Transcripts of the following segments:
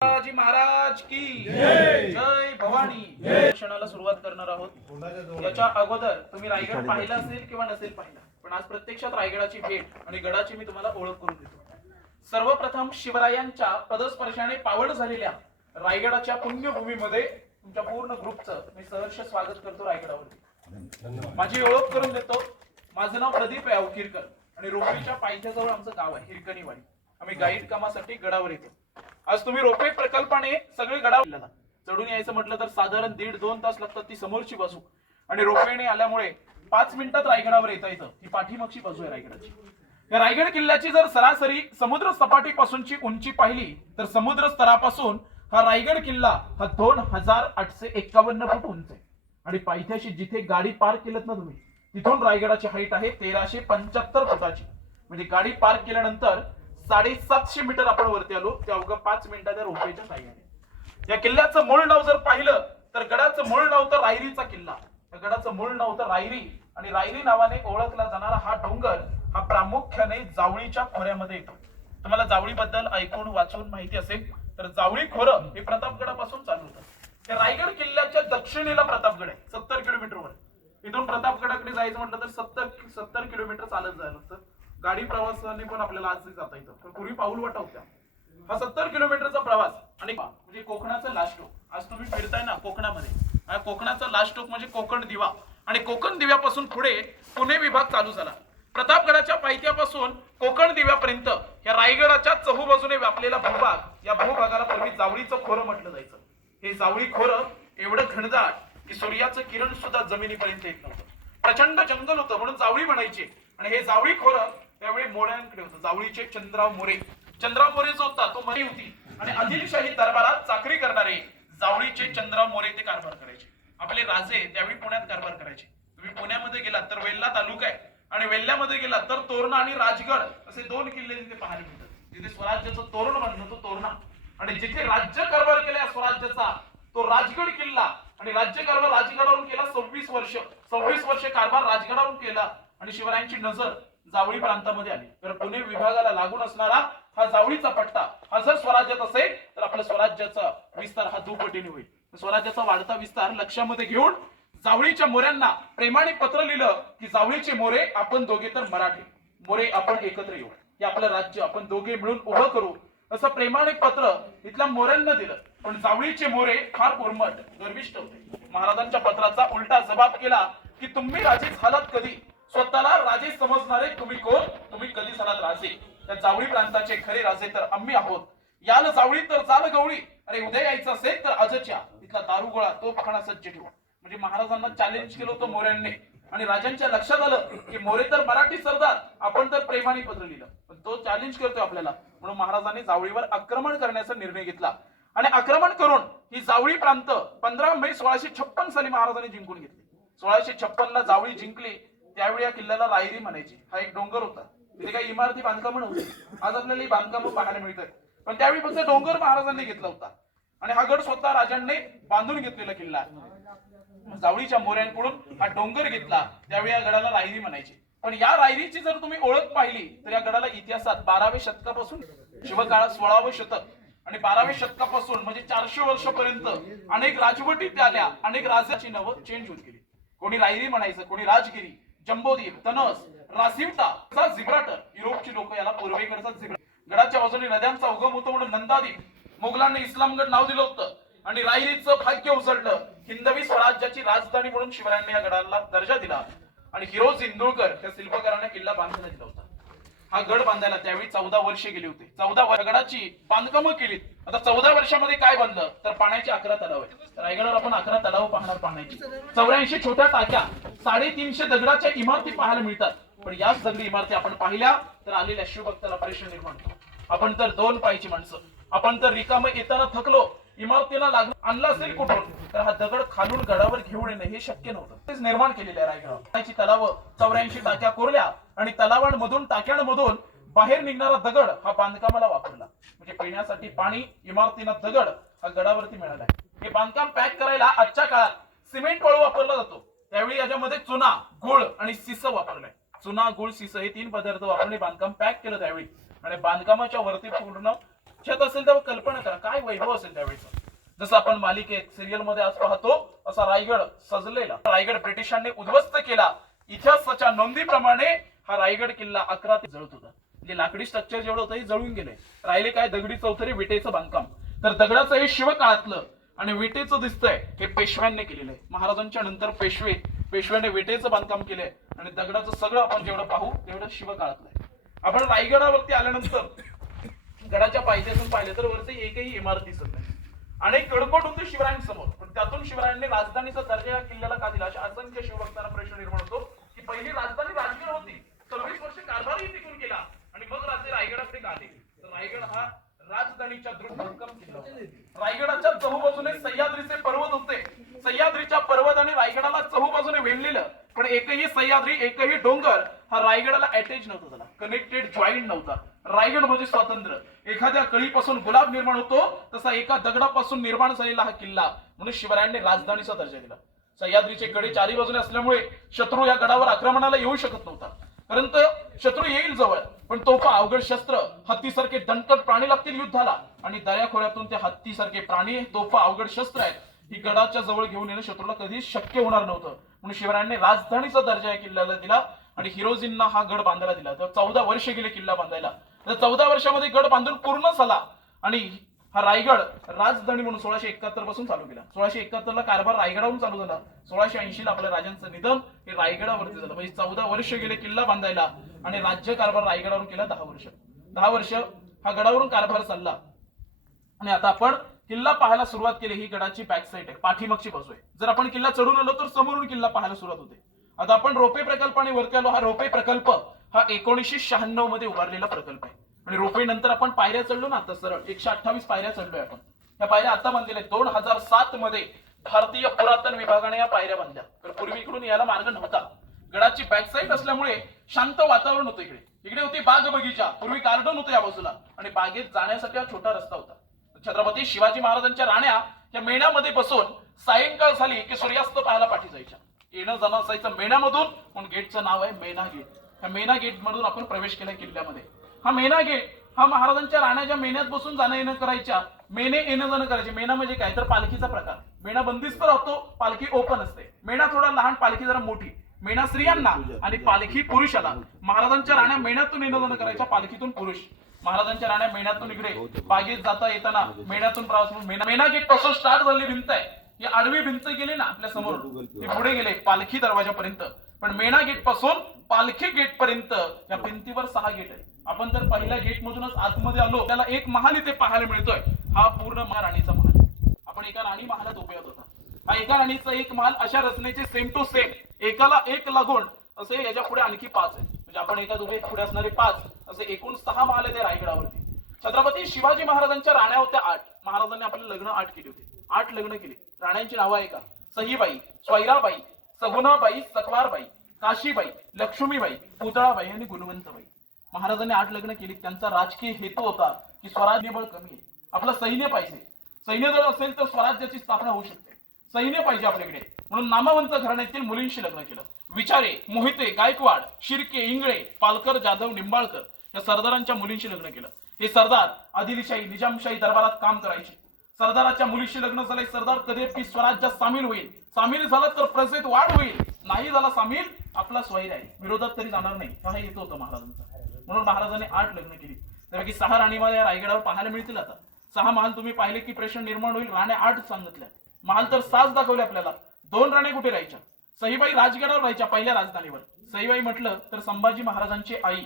शिवाजी महाराज की जय. भवानी. क्षणाला सुरुवात करणार आहोत. याच्या अगोदर तुम्ही रायगड पाहिला असेल किंवा नसेल पाहिला पण आज प्रत्यक्षात रायगडाची भेट आणि गडाची मी तुम्हाला ओळख करून देतो. सर्वप्रथम शिवरायांच्या पदस्पर्शाने पावन झालेल्या रायगडाच्या पुण्यभूमीमध्ये तुमच्या पूर्ण ग्रुपचं मी सहर्ष स्वागत करतो रायगडावरती. माझी ओळख करून देतो. माझं नाव प्रदीप आहे अवकिरकर आणि रोपडीच्या पायथ्याजवळ आमचं गाव आहे हिरकणीवाडी. आम्ही गाईड कामासाठी गडावर येतो. आज तुम्ही रोपे प्रकल्पाने सगळे गडावर चढून यायचं म्हटलं तर साधारण दीड दोन तास लागतात ती समोरची बाजू. आणि रोपेने आल्यामुळे पाच मिनिटात रायगडावर येता येतं. ही पाठीमागची बाजू आहे रायगडाची. या रायगड किल्ल्याची जर सरासरी समुद्र सपाटीपासूनची उंची पाहिली तर समुद्र स्तरापासून हा रायगड किल्ला हा दोन हजार आठशे एक्कावन्न फूट उंच आहे. आणि पायथ्याशी जिथे गाडी पार्क केलं ना तुम्ही तिथून रायगडाची हाईट आहे तेराशे पंच्याहत्तर फुटाची. म्हणजे गाडी पार्क केल्यानंतर साडेसातशे मीटर आपण वरती आलो ते अवघं पाच मिनिटाच्या रोपवेच्या साह्याने. या किल्ल्याचं मूळ नाव जर पाहिलं तर गडाचं मूळ नाव तर रायरीचा किल्ला. या गडाचं मूळ नाव तर रायरी. आणि रायरी नावाने ओळखला जाणारा हा डोंगर हा प्रामुख्याने जावळीच्या खोऱ्यामध्ये येतो. तुम्हाला जावळीबद्दल ऐकून वाचून माहिती असेल तर जावळी खोरं हे प्रतापगडापासून चालू होतं. या रायगड किल्ल्याच्या दक्षिणेला प्रतापगड आहे सत्तर किलोमीटरवर. इथून प्रतापगडाकडे जायचं म्हटलं तर सत्तर सत्तर किलोमीटर चालत जायला लागतं गाडी प्रवासाने पण आपल्याला आज जाता येतं. पण पूर्वी पाऊल वाटा होत्या. हा सत्तर किलोमीटरचा प्रवास आणि म्हणजे कोकणाचा लास्ट टोक आज तुम्ही फिरताय ना कोकणामध्ये. कोकणाचा लास्ट टोक म्हणजे कोकण दिवा. आणि कोकण दिव्यापासून पुढे पुणे विभाग चालू झाला. प्रतापगडाच्या पायथ्यापासून कोकण दिव्यापर्यंत या रायगडाच्या चहूबाजूने व्यापलेला भूभाग या भूभागाला पूर्वी जावळीचं खोरं म्हटलं जायचं. हे जावळी खोरं एवढं घनदाट की सूर्याचं किरण सुद्धा जमिनीपर्यंत येत नव्हतं. प्रचंड जंगल होतं म्हणून जावळी म्हणायचे. आणि हे जावळी खोरं त्यावेळी मोऱ्यांकडे होतं. जावळीचे चंद्रराव मोरे. चंद्रराव मोरे जो होता तो मरी होती. आणि आदिलशाही दरबारात चाकरी करणारे जावळीचे चंद्रराव मोरे ते कारभार करायचे. आपले राजे त्यावेळी पुण्यात कारभार करायचे. तुम्ही पुण्यामध्ये गेलात तर वेल्ला तालुका आहे. आणि वेल्ल्यामध्ये गेलात तर तोरणा आणि राजगड असे दोन किल्ले तिथे पाहायला मिळतात. जिथे स्वराज्याचं तोरण बांधलं तो तोरणा. आणि जिथे राज्य कारभार केला या स्वराज्याचा तो राजगड किल्ला. आणि राज्य कारभार राजगडावरून केला सव्वीस वर्ष. सव्वीस वर्ष कारभार राजगडावरून केला. आणि शिवरायांची नजर जावळी प्रांतामध्ये आली. तर पुणे विभागाला लागून असणारा हा जावळीचा पट्टा हा जर स्वराज्यात असेल तर आपल्या स्वराज्याचा विस्तार हा दुपटीने होईल. स्वराज्याचा वाढता विस्तार लक्षामध्ये घेऊन जावळीच्या मोऱ्यांना प्रेमाने पत्र लिहिलं की जावळीचे मोरे आपण दोघे तर मराठी. मोरे आपण एकत्र येऊ. हे आपलं राज्य आपण दोघे मिळून उभं करू. असं प्रेमाने पत्र इथल्या मोऱ्यांना दिलं. पण जावळीचे मोरे फार उर्मट गर्विष्ट होते. महाराजांच्या पत्राचा उलटा जबाब केला की तुम्ही राजे झालात कधी? स्वतःला राजे समजणारे तुम्ही कोण? तुम्ही कधी सणात राजे? त्या जावळी प्रांताचे खरे राजे तर आम्ही आहोत. याल जावळी तर चाल गवळी. अरे उद्या यायचं असेल तर आजच्या. तिथला इथला दारू गोळा तो पकडा सज्ज ठेवा. म्हणजे महाराजांना चॅलेंज केलं होतं मोऱ्यांनी. आणि राजांच्या लक्षात आलं की मोरे तर मराठी सरदार. आपण तर प्रेमाने पत्र लिहिलं. पण तो चॅलेंज करतोय आपल्याला. म्हणून महाराजांनी जावळीवर आक्रमण करण्याचा निर्णय घेतला. आणि आक्रमण करून ही जावळी प्रांत पंधरा मे सोळाशे छप्पन साली महाराजांनी जिंकून घेतली. सोळाशे छप्पन ला जावळी जिंकली. त्यावेळी या किल्ल्याला रायरी म्हणायची. हा एक डोंगर होता. तिथे काही इमारती बांधकाम नव्हती. आज आपल्याला ही बांधकाम पाहायला मिळतात. पण त्यावेळी फक्त डोंगर महाराजांनी घेतला होता. आणि हा गड स्वतः राजांनी बांधून घेतलेला किल्ला. जावळीच्या मोऱ्यांकडून हा डोंगर घेतला. त्यावेळी या गडाला रायरी म्हणायची. पण या रायरीची जर तुम्ही ओळख पाहिली तर या गडाला इतिहासात बाराव्या शतकापासून शिवकाळात सोळावं शतक आणि बाराव्या शतकापासून म्हणजे चारशे वर्षपर्यंत अनेक राजवटी त्या आल्या अनेक राजाची नावं चेंज होत गेली. कोणी रायरी म्हणायचं कोणी राजगिरी. जम्बोदीप तनस रासिवटा झिब्राटर. युरोपची लोक याला पूर्वेकडचा झिब्रा गडाच्या बाजूने नद्यांचा उगम होतो म्हणून नंदादीप मुघलांनी इस्लामगड नाव दिलं होतं. आणि रायरीचं भाग्य उसळलं. हिंदवी स्वराज्याची राजधानी म्हणून शिवरायांनी या गडाला दर्जा दिला. आणि हिरोज इंदुळकर त्या शिल्पकाराने किल्ला बांधायला दिला होता. हा गड बांधायला त्यावेळी चौदा वर्षे गेली होती. चौदा गडाची बांधकामं केलीत. आता चौदा वर्षामध्ये काय बांधलं तर पाण्याचे अकरा तलाव आहेत. रायगडावर आपण अकरा तलाव पाहणार पाण्याची चौऱ्याऐंशी छोट्या टाक्या. साडेतीनशे दगडाच्या इमारती पाहायला मिळतात. पण याच दगडी इमारती आपण पाहिल्या तर आलेल्या शिवभक्ताला प्रश्न निर्माण होतो. आपण तर दोन पायची माणसं. आपण तर रिकाम येताना थकलो. इमारतीला लागलं आणला असेल कुठून? तर हा दगड खालून गडावर घेऊन येणं हे शक्य नव्हतं. तेच निर्माण केलेलं आहे रायगडावर. तलाव चौऱ्याऐंशी टाक्या कोरल्या आणि तलावांमधून टाक्यांमधून बाहेर निघणारा दगड हा बांधकामाला वापरला. म्हणजे पिण्यासाठी पाणी इमारतीना दगड हा गडावरती मिळाला आहे. हे बांधकाम पॅक करायला आजच्या काळात सिमेंट वाळू वापरला जातो. त्यावेळी याच्यामध्ये चुना गुळ आणि सिस वापरलंय चुना गुळ सिस हे तीन पदार्थ वापरून बांधकाम पॅक केलं त्यावेळी. आणि बांधकामाच्या वरती पूर्ण छत असेल तर कल्पना करा काय वैभव असेल त्यावेळेचं जसं आपण मालिकेत सिरियलमध्ये आज पाहतो असा रायगड सजलेला. रायगड ब्रिटिशांनी उद्ध्वस्त केला. इतिहासाच्या नोंदीप्रमाणे हा रायगड किल्ला अकरा ते जळत होता. म्हणजे लाकडी स्ट्रक्चर जेवढं होतं हे जळून गेले. राहिले काय दगडी चौथरी विटेचं बांधकाम. तर दगडाचं हे शिवकाळातलं आणि विटेचं दिसतंय हे पेशव्यांनी केलेलं आहे. महाराजांच्या नंतर पेशवे पेशव्याने विटेचं बांधकाम केलंय आणि दगडाचं सगळं आपण जेवढं पाहू तेवढं शिवकाळातलं आहे. आपण रायगडावरती आल्यानंतर गडाच्या पायथ्यातून पाहिलं तर वरती एकही इमारत दिसत नाही. अनेक गडबड होते शिवरायांसमोर. पण त्यातून शिवरायांनी राजधानीचा दर्जा या किल्ल्याला का दिला? अशा असंख्य शिवभक्तांना प्रश्न निर्माण होतो की पहिली राजधानी राजगड होती. सव्वीस वर्ष कारभारही टिकून केला आणि मग राजे रायगडाकडे का आले तर रायगड हा राजधानीच्या दृढ भक्कम किल्ला रायगडाच्या चहूबाजूने सह्याद्रीचे पर्वत होते. सह्याद्रीच्या पर्वत आणि रायगडाला चहूबाजूने वेढलेलं. पण एकही सह्याद्री एकही डोंगर हा रायगडाला अटॅच नव्हता त्याला कनेक्टेड जॉईंट नव्हता. रायगड म्हणजे स्वातंत्र्य. एखाद्या कळीपासून गुलाब निर्माण होतो तसा एका दगडापासून निर्माण झालेला हा किल्ला म्हणून शिवरायांनी राजधानीचा दर्जा दिला. सह्याद्रीचे गडे चारी बाजूने असल्यामुळे शत्रू या गडावर आक्रमणाला येऊ शकत नव्हता. परंतु शत्रू येईल जवळ पण तोफा अवघड शस्त्र हत्तीसारखे दणकट प्राणी लागतील युद्धाला. आणि दयाखोऱ्यातून ते हत्तीसारखे प्राणी तोफा अवघड शस्त्र आहेत. ही गडाच्या जवळ घेऊन येणं शत्रूला कधीच शक्य होणार नव्हतं. म्हणून शिवरायांनी राजधानीचा दर्जा या किल्ल्याला दिला आणि हिरोजींना हा गड बांधायला दिला. तर चौदा वर्ष गेले किल्ला बांधायला. तर चौदा वर्षामध्ये गड बांधून पूर्ण झाला. आणि हा रायगड राजधानी म्हणून सोळाशे एकाहत्तरपासून चालू केला. सोळाशे एकाहत्तर ला कारभार रायगडावरून चालू झाला. सोळाशे ऐंशी ला आपल्या राजांचं निधन हे रायगडावरती झालं. म्हणजे चौदा वर्ष गेले किल्ला बांधायला आणि राज्य कारभार रायगडावरून केला दहा वर्ष. दहा वर्ष हा गडावरून कारभार चालला. आणि आता आपण किल्ला पाहायला सुरुवात केली. ही गडाची बॅक साईड आहे. पाठीमागची बाजू आहे. जर आपण किल्ला चढून आलो तर समोरून किल्ला पाहायला सुरुवात होते. आता आपण रोपे प्रकल्पाने वरती आलो. हा रोपे प्रकल्प हा एकोणीसशे शहाण्णवमध्ये उभारलेला प्रकल्प आहे. आणि रोपवे नंतर आपण पायऱ्या चढलो ना आता सरळ एकशे अठ्ठावीस पायऱ्या चढलोय आपण. या पायऱ्या आता बांधलेल्या आहेत. दोन हजार सात मध्ये भारतीय पुरातन विभागाने या पायऱ्या बांधल्या. तर पूर्वी इकडून याला मार्ग नव्हता. गडाची बॅक साईड असल्यामुळे शांत वातावरण होतं इकडे. इकडे होती बाग बगीचा. पूर्वी गार्डन होतं या बाजूला. आणि बागेत जाण्यासाठी हा छोटा रस्ता होता. छत्रपती शिवाजी महाराजांच्या राण्या या मेण्यामध्ये बसून सायंकाळ झाली की सूर्यास्त पाहायला पाठी जायच्या. येणं जाणं असायचं मेण्यामधून. पण गेटचं नाव आहे मेना गेट. या मेना गेट मधून आपण प्रवेश केला किल्ल्यामध्ये. हा मेना गेट हा महाराजांच्या राण्याच्या मेन्यात बसून जाणं येणं करायच्या. मेने येणं जाणं करायचे. मेना म्हणजे काय? तर पालखीचा प्रकार. मेणा बंदिस्त राहतो पालखी ओपन असते. मेणा थोडा लहान पालखी जरा मोठी. मेणा स्त्रियांना आणि पालखी पुरुषाला. महाराजांच्या राण्या मेण्यातून येणं जाणं करायच्या पालखीतून पुरुष. महाराजांच्या राण्या मेण्यातून इकडे बागेत जाता येताना मेण्यातून प्रवास मेना मेना गेटपासून स्टार्ट झालेली भिंत आहे. ही आडवी भिंत गेली ना आपल्यासमोर. पुढे गेले पालखी दरवाजापर्यंत. पण मेणा गेटपासून पालखी गेट पर्यंत या भिंतीवर सहा गेट आहे आपण जर पहिल्या गेट मधूनच आतमध्ये आलो त्याला एक महाल इथे पाहायला मिळतोय. हा पूर्ण महाराणीचा महाल आहे. आपण एका राणी महालात उभे आहोत हा एका राणीचा एक महाल अशा रचनेचे सेम टू सेम एकाला एक लागून असे याच्यापुढे आणखी पाच आहे म्हणजे आपण एका उभे पुढे असणारे पाच असे एकूण सहा महाल आहेत रायगडावरती. छत्रपती शिवाजी महाराजांच्या राण्या होत्या आठ. महाराजांनी आपले लग्न आठ केली होती. आठ लग्न केली. राण्यांची नावं आहे का? सहीबाई स्वैराबाई सगुणाबाई सकवारबाई काशीबाई लक्ष्मीबाई पुतळाबाई आणि गुणवंतबाई. महाराजांनी आठ लग्न केली. त्यांचा राजकीय हेतू होता की स्वराज्य बळ कमी आहे. आपलं सैन्य पाहिजे. सैन्य जर असेल तर स्वराज्याची स्थापना होऊ शकते. सैन्य पाहिजे आपल्याकडे. म्हणून नामवंत घराण्यातील मुलींशी लग्न केलं. विचारे मोहिते गायकवाड शिर्के इंगळे पालकर जाधव निंबाळकर या सरदारांच्या मुलींशी लग्न केलं. हे सरदार आदिलशाही निजामशाही दरबारात काम करायचे. सरदाराच्या मुलीशी लग्न झालंय सरदार कधी स्वराज्यात सामील होईल? सामील झाला तर प्रजेत वाढ होईल. नाही झाला सामील आपला स्वैर आहे. विरोधात तरी जाणार नाही. हा येतो होतं महाराजांचा. म्हणून महाराजांनी आठ लग्न केली. त्यापैकी सहा राणीमाला या रायगडावर पाहायला मिळतील आता. सहा महाल तुम्ही पाहिले की प्रश्न निर्माण होईल. राण्या आठ सांगितल्या. महाल तर सात दाखवले आपल्याला. दोन राणे कुठे राहायच्या? सईबाई राजगडावर राहायच्या पहिल्या राजधानीवर. सईबाई म्हटलं तर संभाजी महाराजांची आई.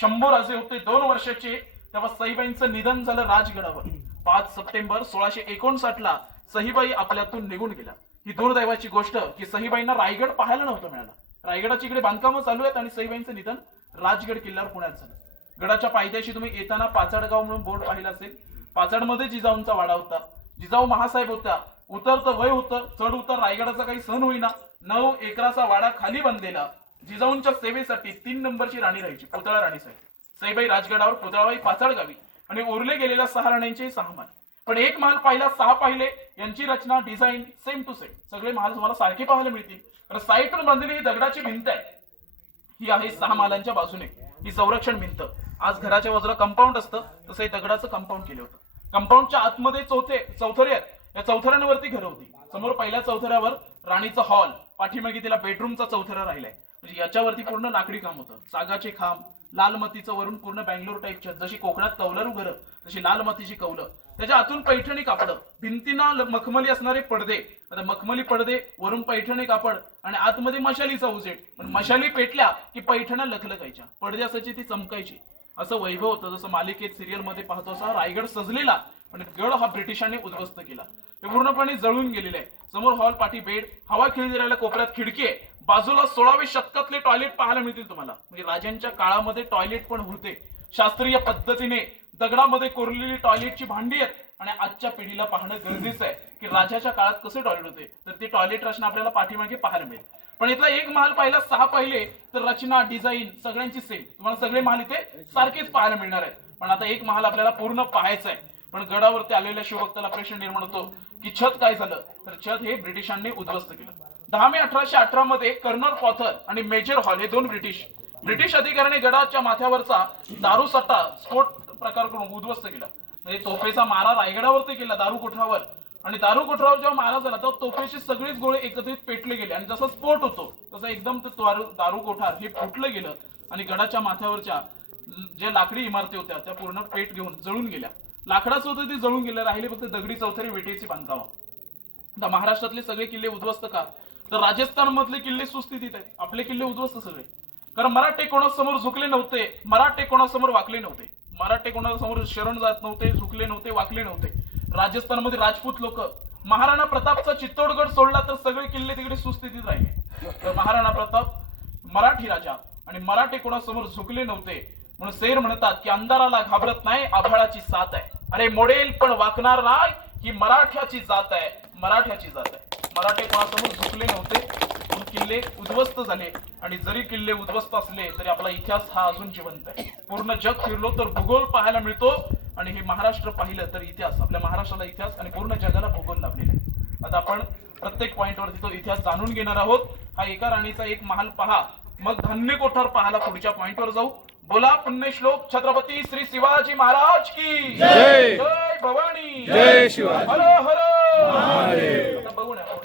शंभू राजे होते दोन वर्षाचे. तेव्हा सईबाईंचं निधन झालं राजगडावर. पाच सप्टेंबर सोळाशे एकोणसाठ ला सहीबाई आपल्यातून निघून गेल्या. ही दुर्दैवाची गोष्ट की सहीबाईंना रायगड पाहायला नव्हतं मिळाला. रायगडाची इकडे बांधकामं चालू आहेत आणि सहीबाईंचं निधन राजगड किल्ल्यावर पुण्यात झालं. गडाच्या पायथ्याशी तुम्ही येताना पाचाडगाव म्हणून बोर्ड पाहिला असेल. पाचाडमध्ये जिजाऊंचा वाडा होता. जिजाऊ महासाहेब होता उतरतं वय होतं चढ उतर रायगडाचा काही सण होईना. नऊ एकराचा वाडा खाली बांधलेला. जिजाऊंच्या सेवेसाठी तीन नंबरची राणी राहायची पुतळा राणी साहेब. सईबाई राजगडावर पुतळाबाई पाचाडगावी. आणि उरले गेलेल्या सहा राण्यांचे सहा माल. पण एक महाल पाहिला सहा पाहिले यांची रचना डिझाईन सेम टू सेम सगळे महाल तुम्हाला सारखे पाहायला मिळतील. कारण साईटवर बांधलेली ही दगडाची भिंत आहे. ही आहे सहा मालांच्या बाजूने. ही संरक्षण भिंत. आज घराच्या बाजूला कंपाऊंड असतं. तसं हे दगडाचं कंपाऊंड केलं होतं. कंपाऊंडच्या आतमध्ये चौथे चौथरे आहेत. या चौथऱ्यांवरती घरं होती. समोर पहिल्या चौथऱ्यावर राणीचा हॉल पाठीमागे तिला बेडरूमचा चौथरा राहिलाय. म्हणजे याच्यावरती पूर्ण लाकडी काम होतं. सागाचे खांब लाल मातीचं वरून पूर्ण बँगलोर टाईपच्या जशी कोकणात कौलारू घरं तशी लाल मातीची कौलं. त्याच्या आतून पैठणी कापड. भिंतीना मखमली असणारे पडदे. आता मखमली पडदे वरून पैठणी कापड आणि आतमध्ये मशालीचा उजेड. पण मशाली पेटल्या की पैठण्या लखलखायच्या. पडदे असायची ती चमकायची. असं वैभव होतं. जसं मालिकेत सिरियलमध्ये पाहतो असा रायगड सजलेला पण गड हा ब्रिटिशांनी उद्ध्वस्त केला. हे पूर्णपणे जळून गेलेले आहे. समोर हॉल पाठी बेड हवा खेळलेल्या कोपऱ्यात खिडकी आहे. बाजूला सोळाव्या शतकातले टॉयलेट पाहायला मिळतील तुम्हाला. म्हणजे राजांच्या काळामध्ये टॉयलेट पण होते. शास्त्रीय पद्धतीने दगडामध्ये कोरलेली टॉयलेटची भांडी आहेत. आणि आजच्या पिढीला पाहणं गरजेचं आहे की राजाच्या काळात कसे टॉयलेट होते. तर ते टॉयलेट रचना आपल्याला पाठीमागे पाहायला मिळेल. पण इथला एक महाल पाहिला सहा पाहिले तर रचना डिझाईन सगळ्यांची सेम. तुम्हाला सगळे महाल इथे सारखेच पाहायला मिळणार आहेत. पण आता एक महाल आपल्याला पूर्ण पाहायचा आहे. पण गडावरती आलेल्या शिवभक्ताला प्रश्न निर्माण होतो की छत काय झालं? तर छत हे ब्रिटिशांनी उद्ध्वस्त केलं. दहा मे अठराशे अठरा मध्ये कर्नल पॉथर आणि मेजर हॉल हे दोन ब्रिटिश ब्रिटिश अधिकाऱ्याने गडाच्या माथ्यावरचा दारू सट्टा स्फोट प्रकार करून उद्ध्वस्त केला. म्हणजे तोफेचा मारा रायगडावरती केला दारू कोठावर. आणि दारू कोठावर जेव्हा मारा झाला तेव्हा तोफेचे सगळेच गोळे एकत्रित पेटले गेले. आणि जसा स्फोट होतो तसा एकदम ते दारू कोठार हे फुटलं गेलं आणि गडाच्या माथ्यावरच्या ज्या लाकडी इमारती होत्या त्या पूर्ण पेट घेऊन जळून गेल्या. लाकडाच होतं ते जळून गेलं राहिले फक्त दगडी चौथरी विटेची बांधकाम. आता महाराष्ट्रातले सगळे किल्ले उद्ध्वस्त का? तर राजस्थान मधले किल्ले सुस्थितीत आहेत. आपले किल्ले उद्ध्वस्त सगळे. कारण मराठे कोणासमोर झुकले नव्हते मराठे कोणासमोर वाकले नव्हते. मराठे कोणासमोर शरण जात नव्हते झुकले नव्हते वाकले नव्हते. राजस्थानमध्ये राजपूत लोक. महाराणा प्रतापचा चित्तोडगड सोडला तर सगळे किल्ले तिकडे सुस्थितीत राहिले. तर महाराणा प्रताप मराठी राजा आणि मराठे कोणासमोर झुकले नव्हते. म्हणून सैर म्हणतात की अंधाराला घाबरत नाही आभाळाची साथ आहे. अरे मोडेल पण वाकणार नाही ही मराठ्याची जात आहे मराठ्याची जात आहे. मराठे कोणासमोर झुकले नव्हते किल्ले उद्ध्वस्त झाले आणि जरी किल्ले उद्ध्वस्त असले तरी आपला इतिहास हा अजून जिवंत आहे. पूर्ण जग फिरलो तर भूगोल पाहायला मिळतो आणि हे महाराष्ट्र पाहिलं तर इतिहास आपल्या महाराष्ट्राला इतिहास आणि पूर्ण जगाला भूगोल लाभलेला आहे. आता आपण प्रत्येक पॉईंटवरती तो इतिहास जाणून घेणार आहोत. हा एका राणीचा एक महाल पहा. मग धान्य कोठार पाहायला पुढच्या पॉईंटवर जाऊ. बोला पुण्यश्लोक छत्रपती श्री शिवाजी महाराज की। जय. जय भवानी। जय शिवाजी. हर हर। बघू ना.